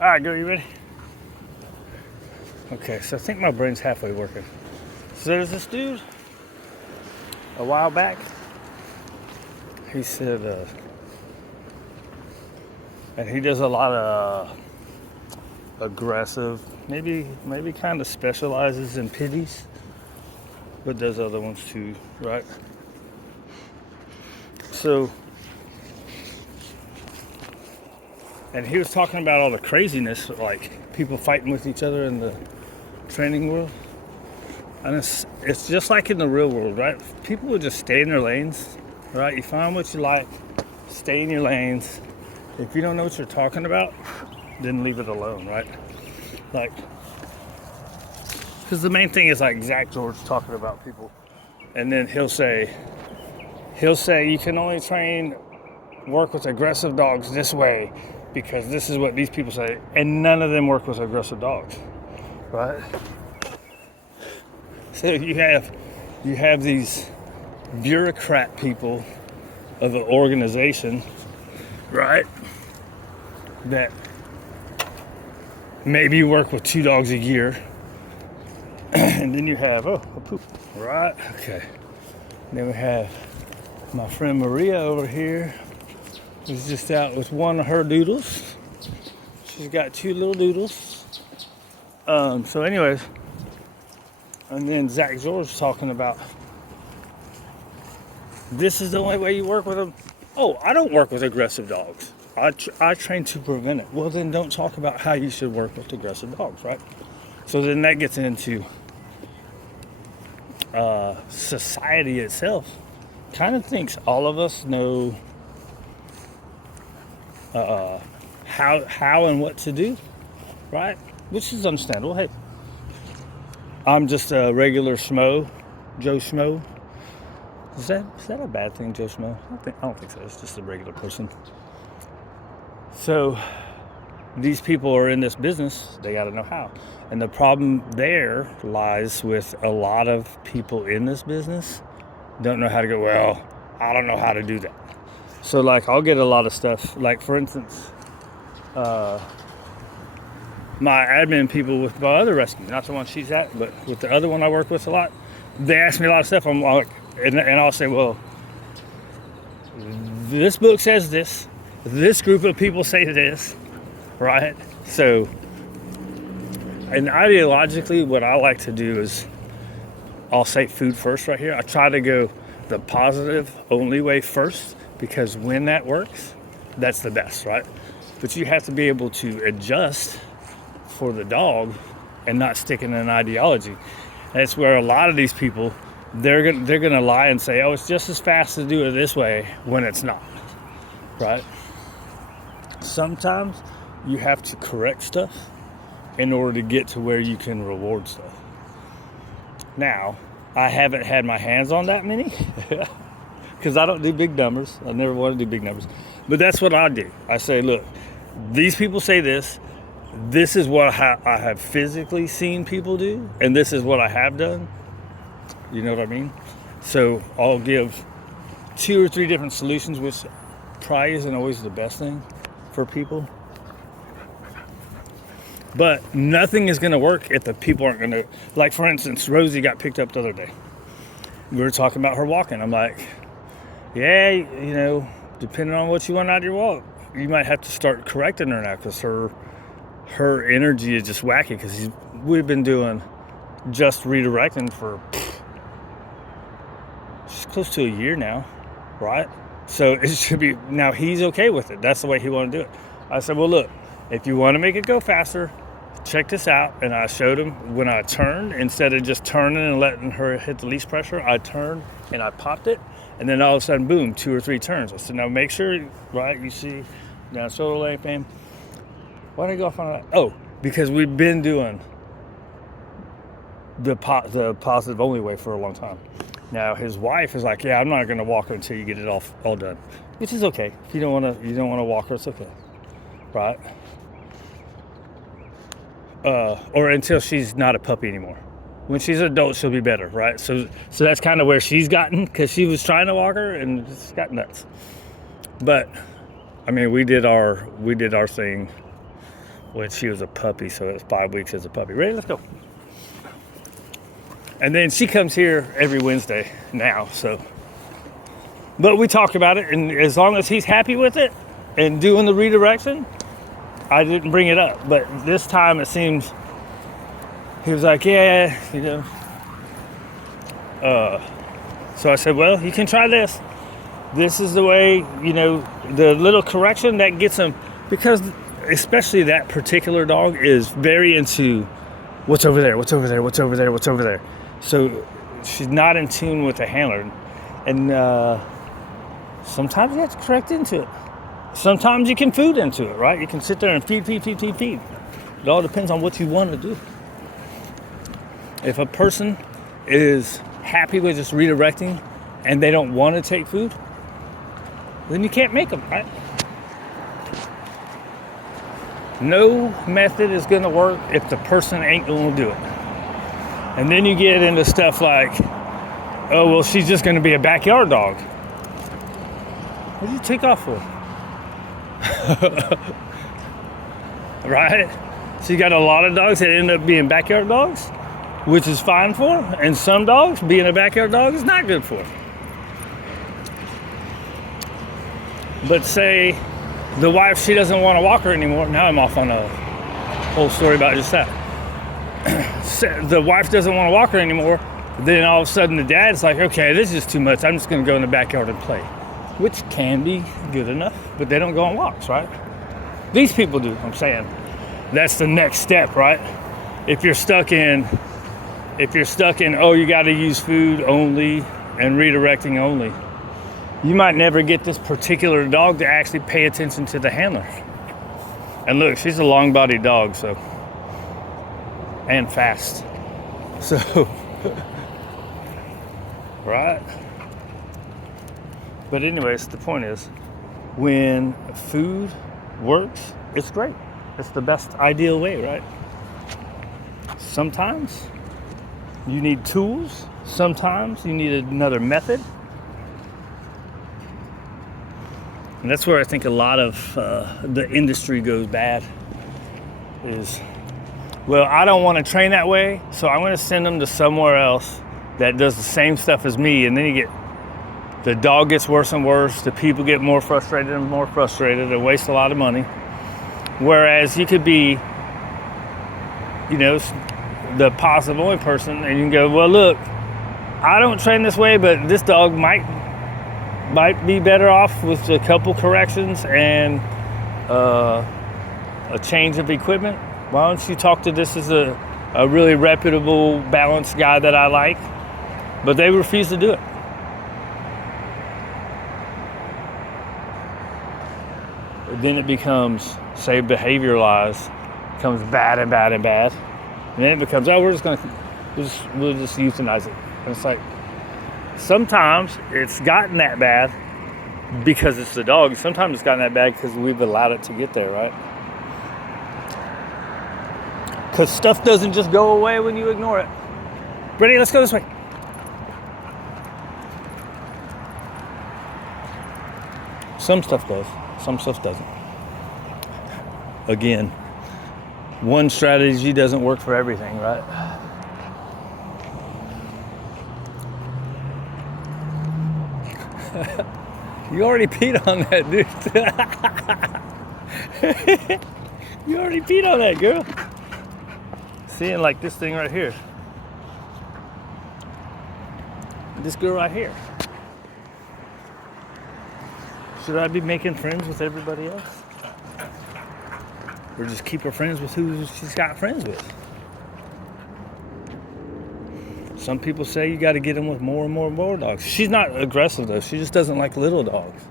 All right, go. You ready? Okay, so I think my brain's halfway working. So there's this dude a while back. He said, and he does a lot of aggressive, maybe kind of specializes in pitties, but does other ones too, right? So, and he was talking about all the craziness, like people fighting with each other in the training world. And it's just like in the real world, right? People will just stay in their lanes, right? You find what you like, stay in your lanes. If you don't know what you're talking about, then leave it alone, right? Like, because the main thing is like Zach George talking about people, and then he'll say you can only work with aggressive dogs this way because this is what these people say, and none of them work with aggressive dogs, right? So you have these bureaucrat people of the organization, right, that maybe work with 2 dogs a year, and then you have a poop, right? Okay. And then we have my friend Maria over here, who's just out with one of her doodles. She's got 2 little doodles. So anyways, and then Zach George talking about this is the only way you work with them. Oh, I don't work with aggressive dogs. I train to prevent it. Well, then don't talk about how you should work with aggressive dogs, right? So then that gets into society itself. Kind of thinks all of us know how and what to do, right? Which is understandable. Hey, I'm just a regular schmo, Joe Schmo. Is that a bad thing, Joe Schmo? I don't think so. It's just a regular person. So these people are in this business. They got to know how. And the problem there lies with a lot of people in this business don't know how to go, well, I don't know how to do that. So like I'll get a lot of stuff. Like for instance, my admin people with my other rescue, not the one she's at, but with the other one I work with a lot, they ask me a lot of stuff. I'm like, and I'll say, well, this book says this, this group of people say this, right? So, and ideologically, what I like to do is, I'll say food first right here. I try to go the positive only way first, because when that works, that's the best, right? But you have to be able to adjust for the dog and not stick in an ideology. That's where a lot of these people, they're gonna lie and say, oh, it's just as fast to do it this way, when it's not, right? Sometimes you have to correct stuff in order to get to where you can reward stuff. Now, I haven't had my hands on that many because I don't do big numbers. I never want to do big numbers. But that's what I do. I say, look, these people say this. This is what I have physically seen people do, and this is what I have done. You know what I mean? So I'll give 2 or 3 different solutions, which probably isn't always the best thing for people. But nothing is going to work if the people aren't going to. Like, for instance, Rosie got picked up the other day. We were talking about her walking. I'm like, yeah, you know, depending on what you want out of your walk, you might have to start correcting her now, because her energy is just wacky, because we've been doing just redirecting for just close to a year now, right? So it should be, now he's okay with it. That's the way he wanted to do it. I said, well, look, if you want to make it go faster, check this out. And I showed him when I turned, instead of just turning and letting her hit the least pressure, I turned and I popped it. And then all of a sudden, boom, 2 or 3 turns. I said, now make sure, right, you see, down shoulder length, bam. Why did I go off on that? Oh, because we've been doing the positive only way for a long time. Now his wife is like, yeah, I'm not going to walk her until you get it all done, which is okay. If you don't want to walk her, it's okay, right? Or until she's not a puppy anymore. When she's an adult, she'll be better, right? So that's kind of where she's gotten, because she was trying to walk her and it's got nuts. But I mean, we did our thing when she was a puppy, so it was 5 weeks as a puppy. Ready? Let's go. And then she comes here every Wednesday now, so. But we talk about it, and as long as he's happy with it and doing the redirection, I didn't bring it up. But this time it seems he was like, yeah, you know. So I said, well, you can try this. This is the way, you know, the little correction that gets him, because especially that particular dog is very into what's over there, what's over there, what's over there, what's over there. So she's not in tune with the handler. And sometimes you have to correct into it. Sometimes you can food into it, right? You can sit there and feed. It all depends on what you want to do. If a person is happy with just redirecting and they don't want to take food, then you can't make them, right? No method is going to work if the person ain't going to do it. And then you get into stuff like, oh, well, she's just going to be a backyard dog. What did you take off for? Right? So you got a lot of dogs that end up being backyard dogs, which is fine for, and some dogs being a backyard dog is not good for. But say the wife, she doesn't want to walk her anymore. Now I'm off on a whole story about just that. The wife doesn't want to walk her anymore. Then all of a sudden the dad's like, okay, this is too much. I'm just going to go in the backyard and play. Which can be good enough, but they don't go on walks, right? These people do, I'm saying. That's the next step, right? If you're stuck in, oh, you got to use food only and redirecting only, you might never get this particular dog to actually pay attention to the handler. And look, she's a long-bodied dog, so, and fast. So, right? But anyways, the point is, when food works, it's great. It's the best ideal way, right? Sometimes you need tools. Sometimes you need another method. And that's where I think a lot of the industry goes bad is, well, I don't want to train that way, so I'm going to send them to somewhere else that does the same stuff as me. And then the dog gets worse and worse. The people get more frustrated and more frustrated and waste a lot of money. Whereas you could be, you know, the positive only person, and you can go, well, look, I don't train this way, but this dog might be better off with a couple corrections and a change of equipment. Why don't you talk to this as a really reputable, balanced guy that I like? But they refuse to do it. Then it becomes, say, behavioralized, becomes bad and bad and bad. And then it becomes, oh, we'll just euthanize it. And it's like, sometimes it's gotten that bad because it's the dog. Sometimes it's gotten that bad because we've allowed it to get there, right? Because stuff doesn't just go away when you ignore it. Ready? Let's go this way. Some stuff does. Some stuff doesn't. Again, one strategy doesn't work for everything, right? You already peed on that, dude. You already peed on that, girl. Seeing like this thing right here. This girl right here. Should I be making friends with everybody else? Or just keep her friends with who she's got friends with? Some people say you got to get them with more and more and more dogs. She's not aggressive though. She just doesn't like little dogs.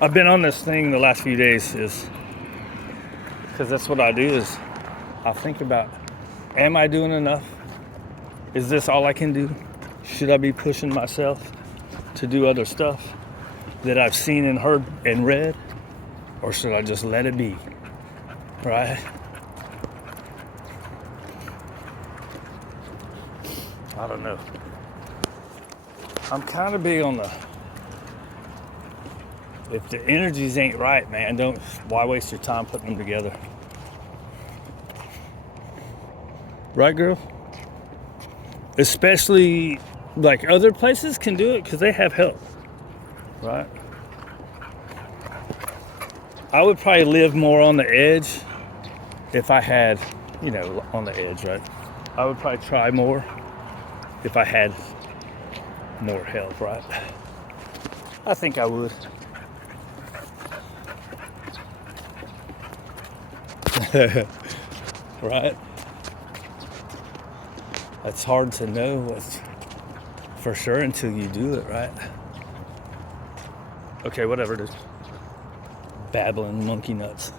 I've been on this thing the last few days because that's what I do is I think about, am I doing enough? Is this all I can do? Should I be pushing myself to do other stuff that I've seen and heard and read? Or should I just let it be? Right? I don't know. I'm kind of big on If the energies ain't right, man, why waste your time putting them together? Right, girl? Especially, like, other places can do it because they have help, right? I would probably live more on the edge if I had, on the edge, right? I would probably try more if I had more help, right? I think I would. Right? It's hard to know what's for sure until you do it, right? Okay, whatever it is. Babbling monkey nuts.